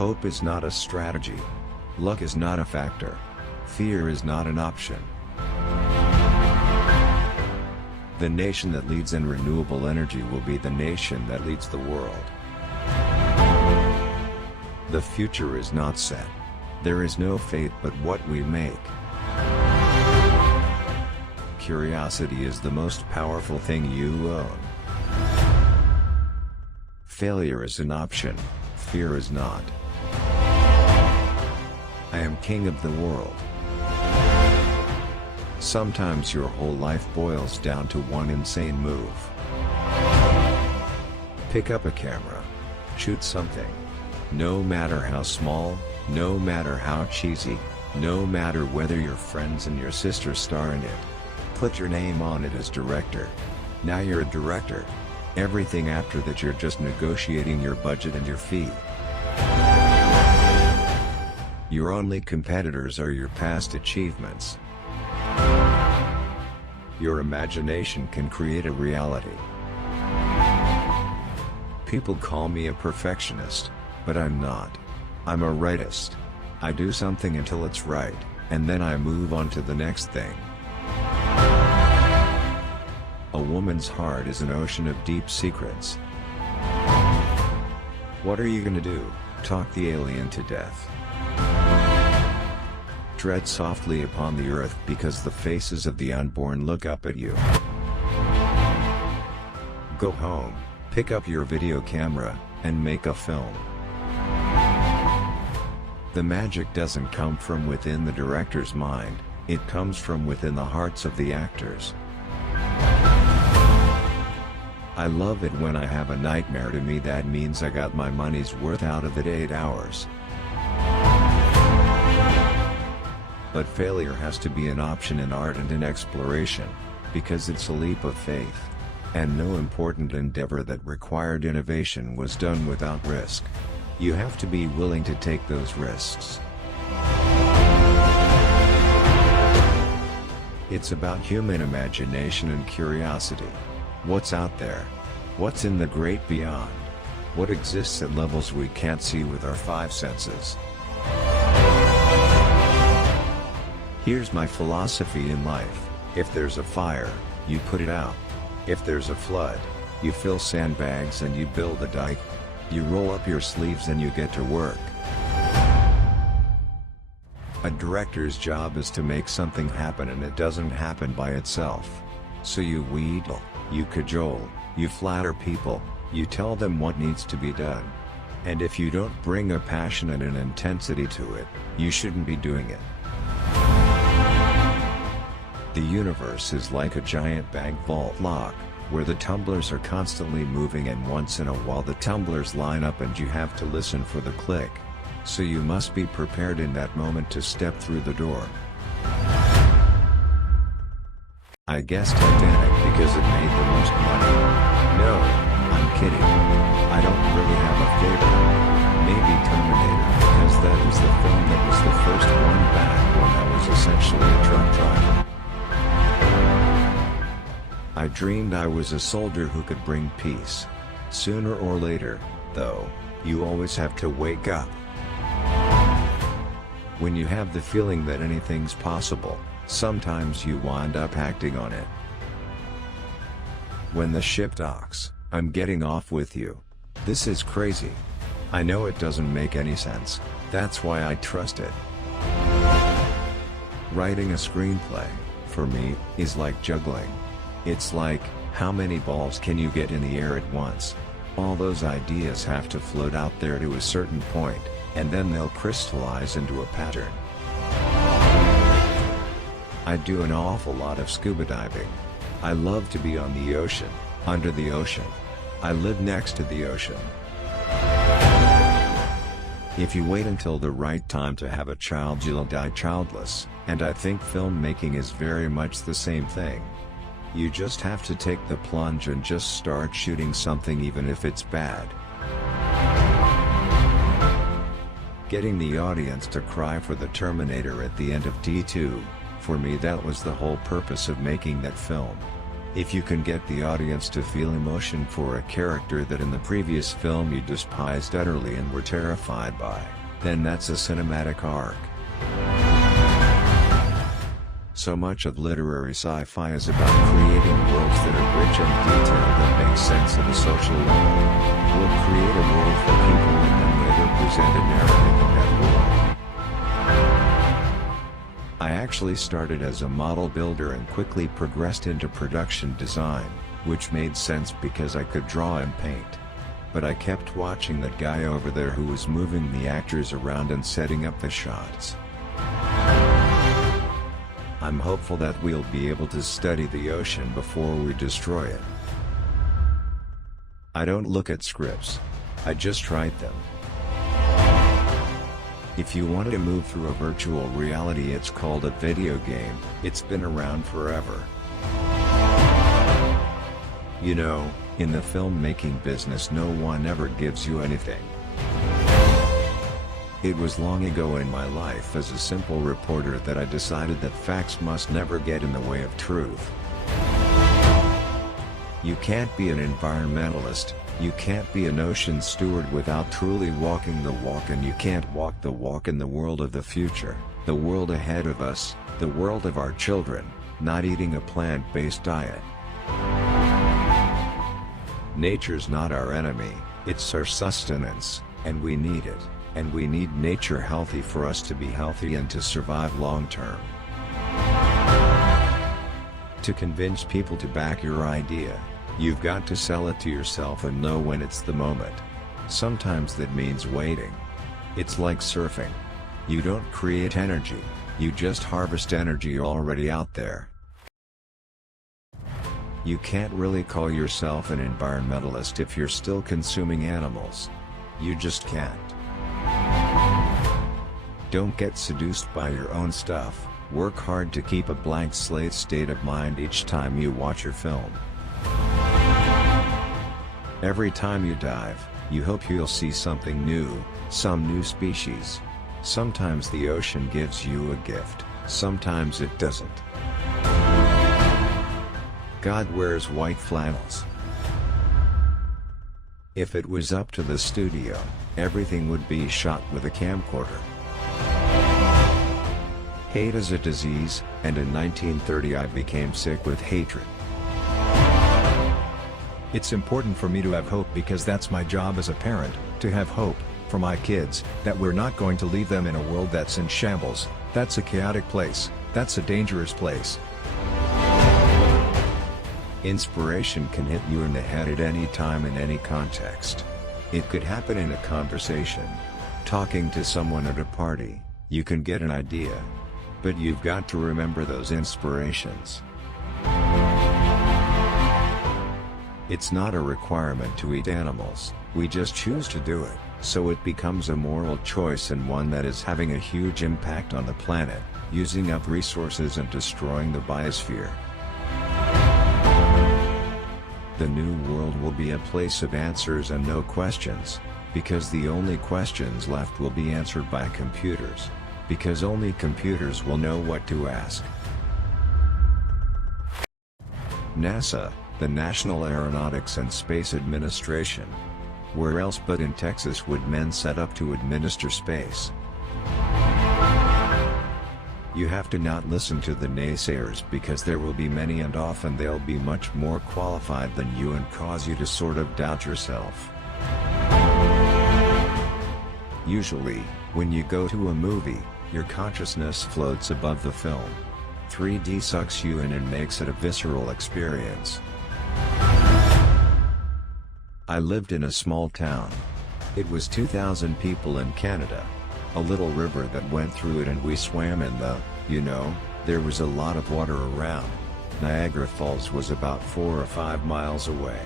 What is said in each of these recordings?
Hope is not a strategy. Luck is not a factor. Fear is not an option. The nation that leads in renewable energy will be the nation that leads the world. The future is not set. There is no fate but what we make. Curiosity is the most powerful thing you own. Failure is an option, fear is not. I am king of the world. Sometimes your whole life boils down to one insane move. Pick up a camera. Shoot something. No matter how small, no matter how cheesy, no matter whether your friends and your sister star in it. Put your name on it as director. Now you're a director. Everything after that you're just negotiating your budget and your fee. Your only competitors are your past achievements. Your imagination can create a reality. People call me a perfectionist, but I'm not. I'm a rightist. I do something until it's right, and then I move on to the next thing. A woman's heart is an ocean of deep secrets. What are you gonna do? Talk the alien to death? Tread softly upon the earth because the faces of the unborn look up at you. Go home, pick up your video camera, and make a film. The magic doesn't come from within the director's mind, it comes from within the hearts of the actors. I love it when I have a nightmare. To me that means I got my money's worth out of it. 8 hours. But failure has to be an option in art and in exploration, because it's a leap of faith. And no important endeavor that required innovation was done without risk. You have to be willing to take those risks. It's about human imagination and curiosity. What's out there? What's in the great beyond? What exists at levels we can't see with our 5 senses? Here's my philosophy in life: if there's a fire, you put it out. If there's a flood, you fill sandbags and you build a dike. You roll up your sleeves and you get to work. A director's job is to make something happen, and it doesn't happen by itself. So you wheedle, you cajole, you flatter people, you tell them what needs to be done. And if you don't bring a passion and an intensity to it, you shouldn't be doing it. The universe is like a giant bank vault lock, where the tumblers are constantly moving, and once in a while the tumblers line up and you have to listen for the click. So you must be prepared in that moment to step through the door. I guess Titanic because it made the most money. No, I'm kidding. I don't really have a favorite. Maybe Terminator, because that was the film that was the first one back when I was essentially a truck driver. I dreamed I was a soldier who could bring peace. Sooner or later, though, you always have to wake up. When you have the feeling that anything's possible, sometimes you wind up acting on it. When the ship docks, I'm getting off with you. This is crazy. I know it doesn't make any sense, that's why I trust it. Writing a screenplay, for me, is like juggling. It's like, how many balls can you get in the air at once? All those ideas have to float out there to a certain point, and then they'll crystallize into a pattern. I do an awful lot of scuba diving. I love to be on the ocean, under the ocean. I live next to the ocean. If you wait until the right time to have a child, you'll die childless, and I think filmmaking is very much the same thing. You just have to take the plunge and just start shooting something even if it's bad. Getting the audience to cry for the Terminator at the end of T2, for me that was the whole purpose of making that film. If you can get the audience to feel emotion for a character that in the previous film you despised utterly and were terrified by, then that's a cinematic arc. So much of literary sci-fi is about creating worlds that are rich and detailed that make sense at a social level. We'll create a world for people and then later present a narrative in that world. I actually started as a model builder and quickly progressed into production design, which made sense because I could draw and paint. But I kept watching that guy over there who was moving the actors around and setting up the shots. I'm hopeful that we'll be able to study the ocean before we destroy it. I don't look at scripts. I just write them. If you wanted to move through a virtual reality, it's called a video game. It's been around forever. You know, in the filmmaking business no one ever gives you anything. It was long ago in my life as a simple reporter that I decided that facts must never get in the way of truth. You can't be an environmentalist, you can't be an ocean steward without truly walking the walk, and you can't walk the walk in the world of the future, the world ahead of us, the world of our children, not eating a plant-based diet. Nature's not our enemy, it's our sustenance, and we need it. And we need nature healthy for us to be healthy and to survive long term. To convince people to back your idea, you've got to sell it to yourself and know when it's the moment. Sometimes that means waiting. It's like surfing. You don't create energy, you just harvest energy already out there. You can't really call yourself an environmentalist if you're still consuming animals. You just can't. Don't get seduced by your own stuff, work hard to keep a blank slate state of mind each time you watch your film. Every time you dive, you hope you'll see something new, some new species. Sometimes the ocean gives you a gift, sometimes it doesn't. God wears white flannels. If it was up to the studio, everything would be shot with a camcorder. Hate is a disease, and in 1930 I became sick with hatred. It's important for me to have hope because that's my job as a parent, to have hope for my kids, that we're not going to leave them in a world that's in shambles, that's a chaotic place, that's a dangerous place. Inspiration can hit you in the head at any time in any context. It could happen in a conversation. Talking to someone at a party, you can get an idea. But you've got to remember those inspirations. It's not a requirement to eat animals, we just choose to do it, so it becomes a moral choice and one that is having a huge impact on the planet, using up resources and destroying the biosphere. The new world will be a place of answers and no questions, because the only questions left will be answered by computers, because only computers will know what to ask. NASA, the National Aeronautics and Space Administration. Where else but in Texas would men set up to administer space? You have to not listen to the naysayers because there will be many and often they'll be much more qualified than you and cause you to sort of doubt yourself. Usually, when you go to a movie, your consciousness floats above the film. 3D sucks you in and makes it a visceral experience. I lived in a small town. It was 2,000 people in Canada. A little river that went through it and we swam in there was a lot of water around. Niagara Falls was about 4 or 5 miles away.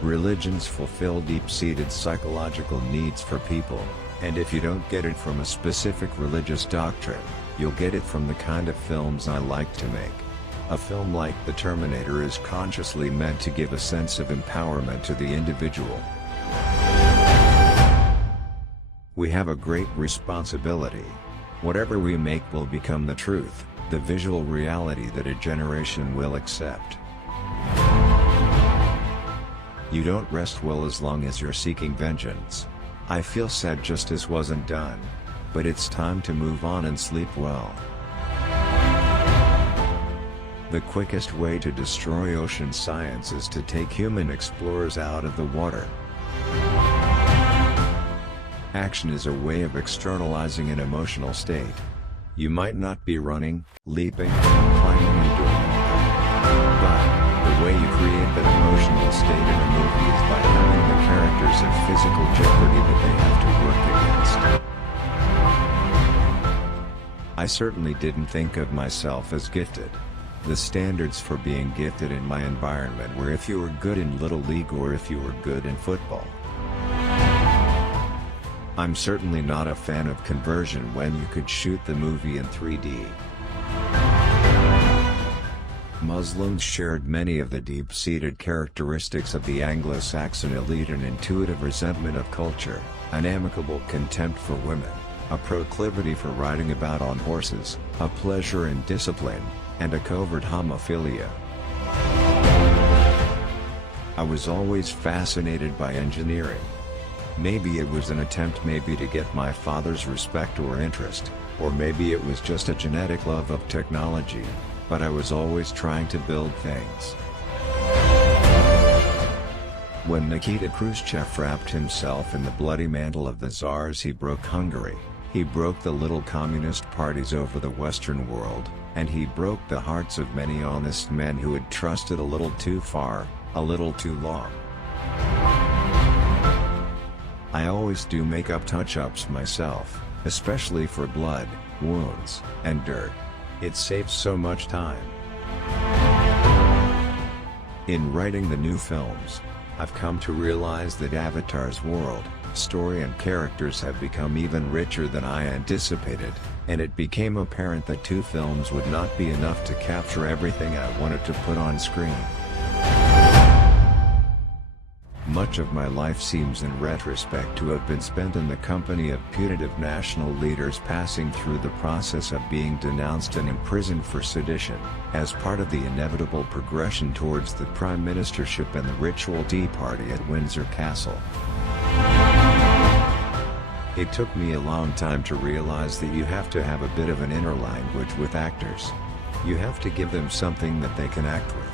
Religions fulfill deep-seated psychological needs for people, and if you don't get it from a specific religious doctrine, you'll get it from the kind of films I like to make. A film like The Terminator is consciously meant to give a sense of empowerment to the individual. We have a great responsibility. Whatever we make will become the truth, The visual reality that a generation will accept. You don't rest well as long as you're seeking vengeance. I feel sad justice wasn't done. But it's time to move on and sleep well. The quickest way to destroy ocean science is to take human explorers out of the water. Action is a way of externalizing an emotional state. You might not be running, leaping, climbing and doing all that. But, the way you create that emotional state in a movie is by having the characters at physical jeopardy that they have to work against. I certainly didn't think of myself as gifted. The standards for being gifted in my environment were if you were good in Little League or if you were good in football. I'm certainly not a fan of conversion when you could shoot the movie in 3D. Muslims shared many of the deep-seated characteristics of the Anglo-Saxon elite: an intuitive resentment of culture, an amicable contempt for women, a proclivity for riding about on horses, a pleasure in discipline, and a covert homophilia. I was always fascinated by engineering. Maybe it was an attempt to get my father's respect or interest, or maybe it was just a genetic love of technology, but I was always trying to build things. When Nikita Khrushchev wrapped himself in the bloody mantle of the Tsars, he broke Hungary, he broke the little communist parties over the Western world, and he broke the hearts of many honest men who had trusted a little too far, a little too long. I always do makeup touch-ups myself, especially for blood, wounds, and dirt. It saves so much time. In writing the new films, I've come to realize that Avatar's world, story and characters have become even richer than I anticipated, and it became apparent that 2 films would not be enough to capture everything I wanted to put on screen. Much of my life seems in retrospect to have been spent in the company of putative national leaders passing through the process of being denounced and imprisoned for sedition, as part of the inevitable progression towards the prime ministership and the ritual tea party at Windsor Castle. It took me a long time to realize that you have to have a bit of an inner language with actors. You have to give them something that they can act with.